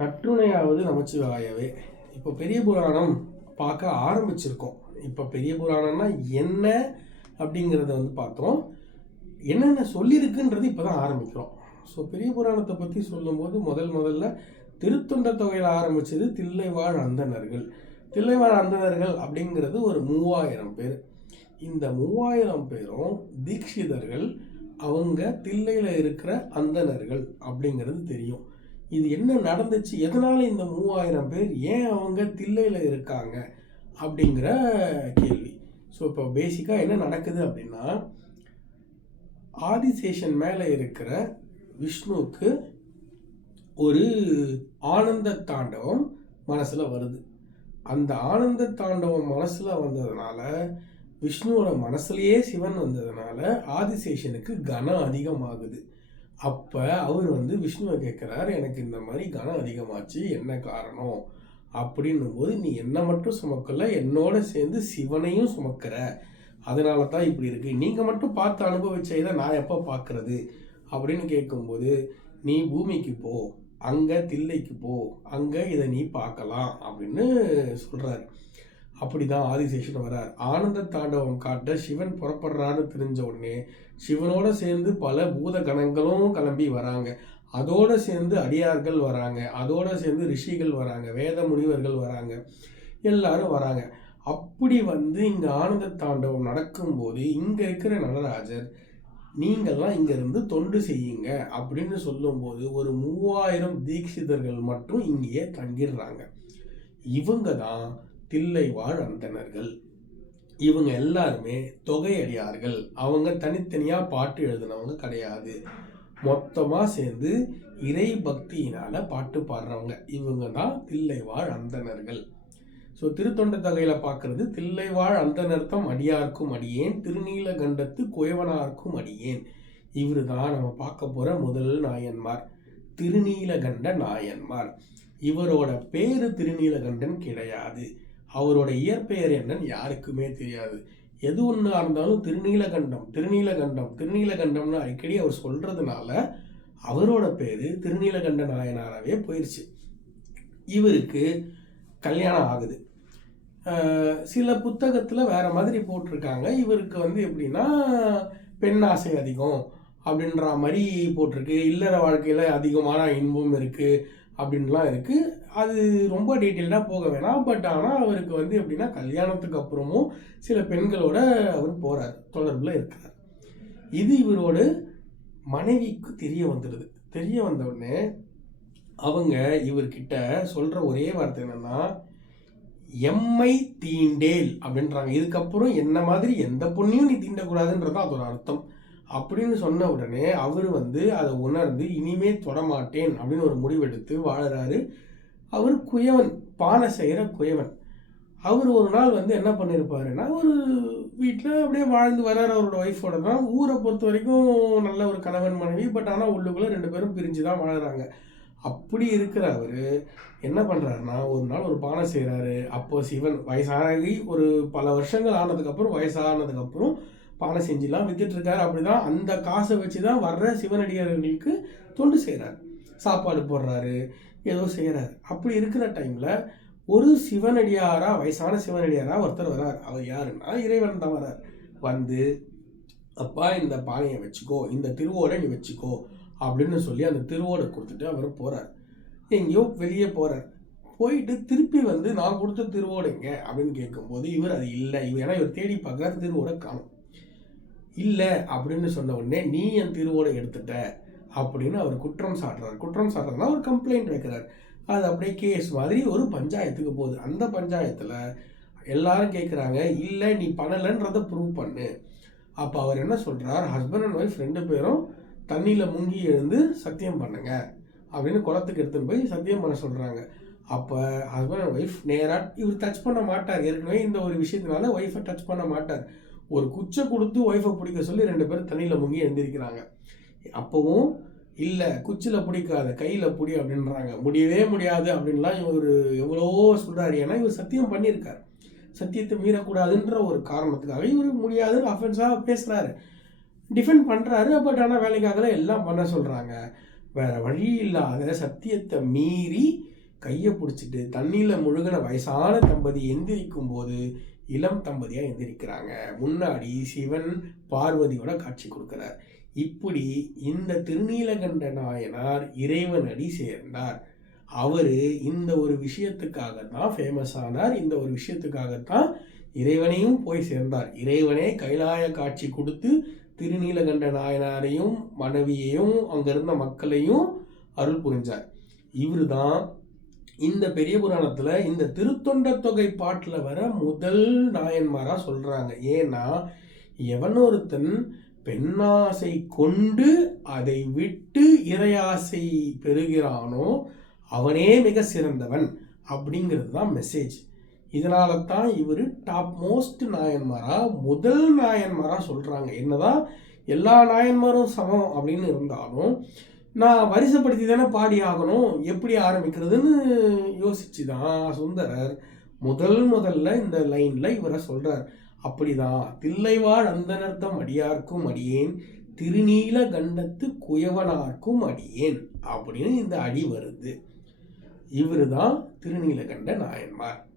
நற்றுணையாவது நமச்சிவாயவே. இப்போ பெரிய புராணம் பார்க்க ஆரம்பிச்சிருக்கோம். இப்போ பெரிய புராணம்னா என்ன அப்படிங்கிறத வந்து பார்த்தோம். என்னென்ன சொல்லியிருக்குன்றது இப்போ தான் ஆரம்பிக்கிறோம். ஸோ பெரிய புராணத்தை பற்றி சொல்லும்போது முதல் முதல்ல திருத்தொண்ட தொகையில் ஆரம்பிச்சது தில்லைவாழ் அந்தணர்கள். தில்லைவாழ் அந்தணர்கள் அப்படிங்கிறது ஒரு மூவாயிரம் பேர். இந்த மூவாயிரம் பேரும் தீட்சிதர்கள். அவங்க தில்லையில் இருக்கிற அந்தணர்கள் அப்படிங்கிறது தெரியும். இது என்ன நடந்துச்சு? எதனால இந்த மூவாயிரம் பேர் ஏன் அவங்க தில்லையில் இருக்காங்க? அப்படிங்கிற கேள்வி. ஸோ இப்போ பேசிக்காக என்ன நடக்குது அப்படின்னா ஆதிசேஷன் மேலே இருக்கிற விஷ்ணுவுக்கு ஒரு ஆனந்த தாண்டவம் மனசில் வருது. அந்த ஆனந்த தாண்டவம் மனசில் வந்ததுனால விஷ்ணுவோட மனசுலேயே சிவன் வந்ததுனால ஆதிசேஷனுக்கு கனம் அதிகமாகுது. அப்போ அவர் வந்து விஷ்ணுவை கேட்குறாரு எனக்கு இந்த மாதிரி கனம் அதிகமாச்சு என்ன காரணம்? அப்படின்னும் போது நீ என்னை மட்டும் சுமக்கல என்னோட சேர்ந்து சிவனையும் சுமக்கிற. அதனால தான் இப்படி இருக்கு. நீங்கள் மட்டும் பார்த்து அனுபவிச்ச இதை நான் எப்போ பார்க்குறது? அப்படின்னு கேட்கும்போது நீ பூமிக்கு போ. அங்கே தில்லைக்கு போ. அங்கே இதை நீ பார்க்கலாம். அப்படின்னு சொல்கிறாரு அப்படி தான் ஆதிசேஷன் வரார். ஆனந்த தாண்டவம் காட்ட சிவன் புறப்படுறான்னு தெரிஞ்ச உடனே சிவனோட சேர்ந்து பல பூத கணங்களும் கிளம்பி வராங்க. அதோடு சேர்ந்து அடியார்கள் வராங்க. அதோடு சேர்ந்து ரிஷிகள் வராங்க. வேத முனிவர்கள் வராங்க. எல்லாரும் வராங்க. அப்படி வந்து இங்கே ஆனந்த தாண்டவம் நடக்கும்போது இங்கே இருக்கிற நடராஜர் நீங்கள்லாம் இங்கேருந்து தொண்டு செய்யுங்க அப்படின்னு சொல்லும்போது ஒரு மூவாயிரம் தீட்சிதர்கள் மட்டும் இங்கேயே தங்கிடுறாங்க. இவங்க தான் தில்லை வாழ் அந்தணர்கள். இவங்க எல்லாருமே தொகையடியார்கள். அவங்க தனித்தனியாக பாட்டு எழுதினவங்க கிடையாது. மொத்தமாக சேர்ந்து இறை பக்தியினால் பாட்டு பாடுறவங்க. இவங்க தான் தில்லைவாழ் அந்தனர்கள் ஸோ திருத்தொண்ட தொகையில் பார்க்கறது தில்லைவாழ் அந்தனர்த்தம் அடியார்க்கும் அடியேன் திருநீலகண்டத்து குயவனார்க்கும் அடியேன். இவரு தான் நம்ம பார்க்க போகிற முதல் நாயன்மார். திருநீலகண்ட நாயன்மார். இவரோட பேர் திருநீலகண்டன் கிடையாது. அவரோட இயற்பெயர் என்னன்னு யாருக்குமே தெரியாது. எது ஒன்றா இருந்தாலும் திருநீலகண்டம் திருநீலகண்டம் திருநீலகண்டம்னு அடிக்கடி அவர் சொல்கிறதுனால அவரோட பேர் திருநீலகண்ட நாயனாராவே போயிடுச்சு இவருக்கு கல்யாணம் ஆகுது. சில புத்தகத்தில் வேறு மாதிரி போட்டிருக்காங்க. இவருக்கு வந்து எப்படின்னா பெண் ஆசை அதிகம் அப்படின்ற மாதிரி போட்டிருக்கு. இல்லற வாழ்க்கையில் அதிகமான இன்பம் இருக்குது அப்படின்லாம் இருக்குது அது ரொம்ப டீட்டெயில்டாக போக வேணாம். பட் ஆனால் அவருக்கு வந்து எப்படின்னா கல்யாணத்துக்கு அப்புறமும் சில பெண்களோட அவர் போகிறார் தொடர்பில் இருக்கிறார். இது இவரோட மனைவிக்கு தெரிய வந்துடுது. தெரிய வந்தவுடனே அவங்க இவர்கிட்ட சொல்கிற ஒரே வார்த்தை என்னென்னா எம்மை தீண்டேல் அப்படின்றாங்க. இதுக்கப்புறம் என்ன மாதிரி எந்த பொண்ணையும் நீ தீண்டக்கூடாதுன்றது அதோட அர்த்தம். அப்படின்னு சொன்ன உடனே அவர் வந்து அதை உணர்ந்து இனிமே தொடமாட்டேன் அப்படின்னு ஒரு முடிவெடுத்து வாழறாரு. அவர் குயவன் பானை செய்கிற குயவன். அவர் ஒரு நாள் வந்து என்ன பண்ணியிருப்பாருன்னா ஒரு வீட்டில் அப்படியே வாழ்ந்து வர்றார் அவரோட ஒய்ஃபோட தான். ஊரை பொறுத்த வரைக்கும் நல்ல ஒரு கணவன் மனைவி பட் ஆனால் உள்ளுக்குள்ளே ரெண்டு பேரும் பிரிஞ்சு தான் வாழுறாங்க. அப்படி இருக்கிற அவர் என்ன பண்ணுறாருன்னா ஒரு நாள் ஒரு பானை செய்கிறாரு அப்போது சிவன் வயசாகி ஒரு பல வருஷங்கள் ஆனதுக்கப்புறம் வயசானதுக்கப்புறம் பானை செஞ்சுலாம் வித்துட்ருக்காரு அப்படி தான் அந்த காசை வச்சு தான் வர்ற சிவனடியார்களுக்கு தொண்டு செய்கிறாரு சாப்பாடு போடுறாரு ஏதோ செய்கிறாரு அப்படி இருக்கிற டைமில் ஒரு சிவனடியாரா வயசான சிவனடியாரா ஒருத்தர் வர்றார். அவர் யாருன்னா இறைவன் தான் வர்றார். வந்து அப்பா இந்த பானையை வச்சுக்கோ இந்த திருவோடை நீ வச்சுக்கோ அப்படின்னு சொல்லி அந்த திருவோடை கொடுத்துட்டு அவர் போகிறார் எங்கேயோ வெளியே போகிறார் போயிட்டு திருப்பி வந்து நான் கொடுத்த திருவோடைங்க அப்படின்னு கேட்கும்போது இவர் அது இல்லை. இவர் ஏன்னா இவர் தேடி பார்க்குறாரு திருவோடை காணும். இல்லை அப்படின்னு சொன்ன உடனே நீ என் திருவோடை எடுத்துட்ட அப்படின்னு அவர் குற்றம் சாட்டுறார். குற்றம் சாட்டுறதுனா ஒரு கம்ப்ளைண்ட் வைக்கிறார். அது அப்படியே கேஸ் மாதிரி ஒரு பஞ்சாயத்துக்கு போகுது. அந்த பஞ்சாயத்தில் எல்லாரும் கேட்குறாங்க இல்லை நீ பண்ணலைன்றதை ப்ரூவ் பண்ணு. அப்போ அவர் என்ன சொல்கிறார் ஹஸ்பண்ட் அண்ட் ஒய்ஃப் ரெண்டு பேரும் தண்ணியில் முங்கி எழுந்து சத்தியம் பண்ணுங்க அப்படின்னு குளத்துக்கு எடுத்துன்னு போய் சத்தியம் பண்ண சொல்கிறாங்க அப்போ ஹஸ்பண்ட் அண்ட் ஒய்ஃப் நேராக இவர் டச் பண்ண மாட்டார். ஏற்கனவே இந்த ஒரு விஷயத்தினால ஒய்ஃபை டச் பண்ண மாட்டார். ஒரு குச்சை கொடுத்து ஒய்ஃபை பிடிக்க சொல்லி ரெண்டு பேரும் தண்ணியில் முங்கி எழுந்திருக்கிறாங்க. அப்போவும் இல்லை குச்சியில் பிடிக்காத கையில் பிடி அப்படின்றாங்க. முடியவே முடியாது அப்படின்லாம் இவர் எவ்வளவோ சொல்கிறாரு ஏன்னா இவர் சத்தியம் பண்ணியிருக்கார். சத்தியத்தை மீறக்கூடாதுன்ற ஒரு காரணத்துக்காக இவர் முடியாதுன்னு அஃபென்ஸாக பேசுகிறாரு டிஃபெண்ட் பண்ணுறாரு பட் ஆனால் வேலைக்காகல எல்லாம் பண்ண சொல்கிறாங்க வேறு வழி இல்லாத சத்தியத்தை மீறி கையை பிடிச்சிட்டு தண்ணியில் முழுகின வயசான தம்பதி எந்திரிக்கும் போது இளம் தம்பதியாக எந்திரிக்கிறாங்க. முன்னாடி சிவன் பார்வதியோட காட்சி கொடுக்குறார். இப்படி இந்த திருநீலகண்ட நாயனார் இறைவனடி சேர்ந்தார். அவரு இந்த ஒரு விஷயத்துக்காக தான் ஃபேமஸ் ஆனார். இந்த ஒரு விஷயத்துக்காகத்தான் இறைவனையும் போய் சேர்ந்தார். இறைவனே கைலாய காட்சி கொடுத்து திருநீலகண்ட நாயனாரையும் மனைவியையும் அங்கிருந்த மக்களையும் அருள் புரிஞ்சார். இவர் தான் இந்த பெரிய புராணத்தில் இந்த திருத்தொண்ட தொகை பாட்டில் வர முதல் நாயன்மாராக சொல்கிறாங்க ஏன்னா எவனொருத்தன் பெண்ணாசை கொண்டு அதை விட்டு இறையாசை பெறுகிறானோ அவனே மிக சிறந்தவன் அப்படிங்கிறது தான் மெசேஜ் இதனால தான் இவர் டாப் மோஸ்ட் நாயன்மாரா முதல் நாயன்மாராக சொல்கிறாங்க என்னதான் எல்லா நாயன்மாரும் சமம் அப்படின்னு இருந்தாலும் நான் வரிசைப்படுத்தி தானே பாடி ஆகணும். எப்படி ஆரம்பிக்கிறதுன்னு யோசிச்சு தான் சுந்தரர் முதல் முதல்ல இந்த லைனில் இவரை சொல்கிறார் அப்படிதான் தில்லைவாழ் அந்தனர்த்தம் அடியார்க்கும் அடியேன் திருநீல கண்டத்து குயவனார்க்கும் அடியேன் அப்படின்னு இந்த அடி வருது. இவரு தான் திருநீலகண்ட நாயன்மார்.